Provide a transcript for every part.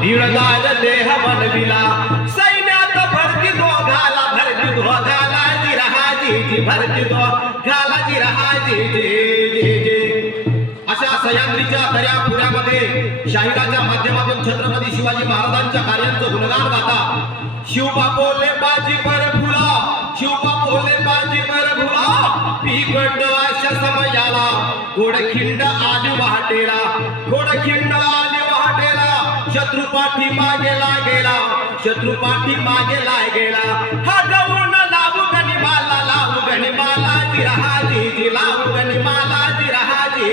भिडदार देह बनविला सैन्यात भरती दोघाला जी रहाजी भरती दोघाला जी रहाजी अशा सह्याद्रीच्या दर्यापुऱ्यामध्ये शाहिराच्या माध्यमातून छत्रपती शिवाजी महाराजांच्या कार्यांचं गुणगान गाता शिवबा बोले बाजी पर फुला शिवबा बोले बाजी पर फुला पीकट अशा समयाला घोडखिंड आली वाटेला घोडखिंड आली वाटेला शत्रुपाठी मागे लागेला शत्रुपाठी मागे लागेला हा जाऊन लावू गणिमाला जी रहाजी लावू गणिमाला जी रहाजी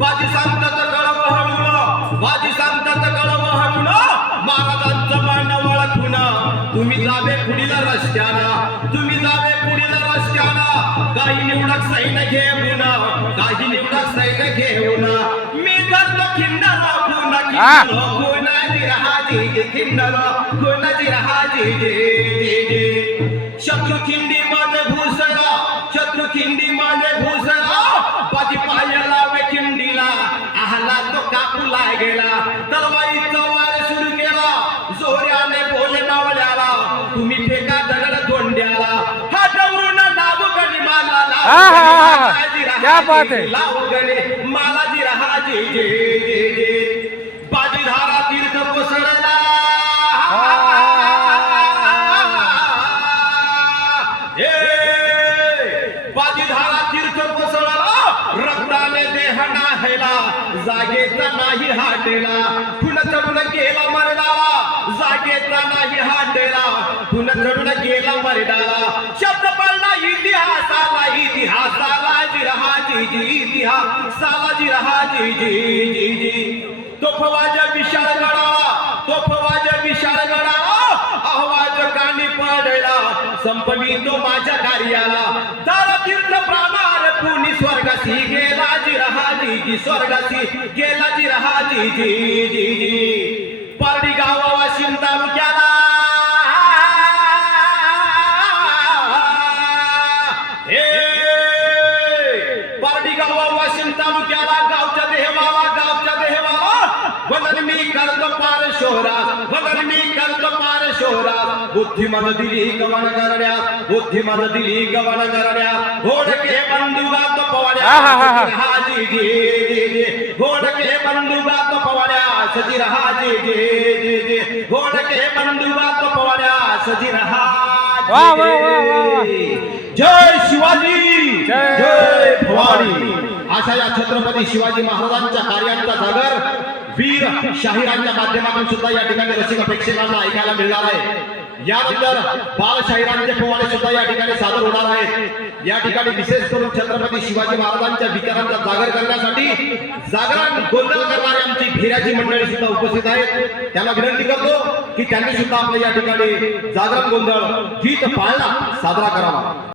बाजी सांगतात कळव हळून बाजी सांगतात कळव हळून महाराजांचं मान वळखून तुम्ही जावे पुढील रस्त्याला तुम्ही जावे पुढील रस्त्याला काही निवडक सैन्य घेऊन काही निवडक सैन्य घेऊन मी धरतो खिंड रोखून जी रहाजी खिंड रोखून जी रहाजी शत्रु खिंडी मध्ये घुसला शत्रु खिंडी मध्ये घुसला बाजी पायाला वे खिंडीला आला तो कापू लागेला तलवारीचा वार सुरू केला जोऱ्याने बोले मावळ्याला तुम्ही फेका दगड धोंड्याला हा जाऊन लावू गणिमाला लावू गणिमाला जी रहाजी बाजी धारा तीर्थ कोसळला बाजी धारा तीर्थ कोसळला रक्ताने देह नाहेला जागेचा नाही हाटेला खुन चढून गेला मरडाला जागेचा नाही हाटेला खुन चढून गेला मरडाला शब्द पडला इतिहासाला जी रहाजी इतिहासाला जी रहाजी तोफवाज विशाळ गडाला आवाज कानी पडला संपवी तो माझ्या कार्याला दारा तीर्थ प्राणार पुनी स्वर्गासी गेला जी रहाजी स्वर्गासी गेला जी रहाजी पारडी गावा वाशिम तालुक्याला पारडी गावा वाशिम तालुक्याला गावच्या देहवाला वदन मी करतो पार शोहरा बुद्धिमत दिली गवन करण्या घोडके बंदुकात पवाड्या घोडके बंदुकात पवाड्या सजी रहाजी घोडके बंदुकात पवाड्या सजी रहाजी जय शिवाजी जय भवानी अशा या छत्रपती शिवाजी महाराजांच्या कार्यांचा जागर वीर शाहिरांच्या माध्यमातून सुद्धा या ठिकाणी रसिक प्रेक्षकांना ऐकायला मिळणार आहे यानंतर बाल शाहिरांचे पोवाडे सुद्धा या ठिकाणी सादर होणार आहेत या ठिकाणी विशेष करून छत्रपती शिवाजी महाराजांच्या विचारांचा जागर करण्यासाठी जागरण गोंधळ करणारी आमची फेऱ्याची मंडळी सुद्धा उपस्थित आहेत त्यांना विनंती करतो की त्यांनी सुद्धा आपल्या या ठिकाणी जागरण गोंधळ गीत पाळणा साजरा करावा।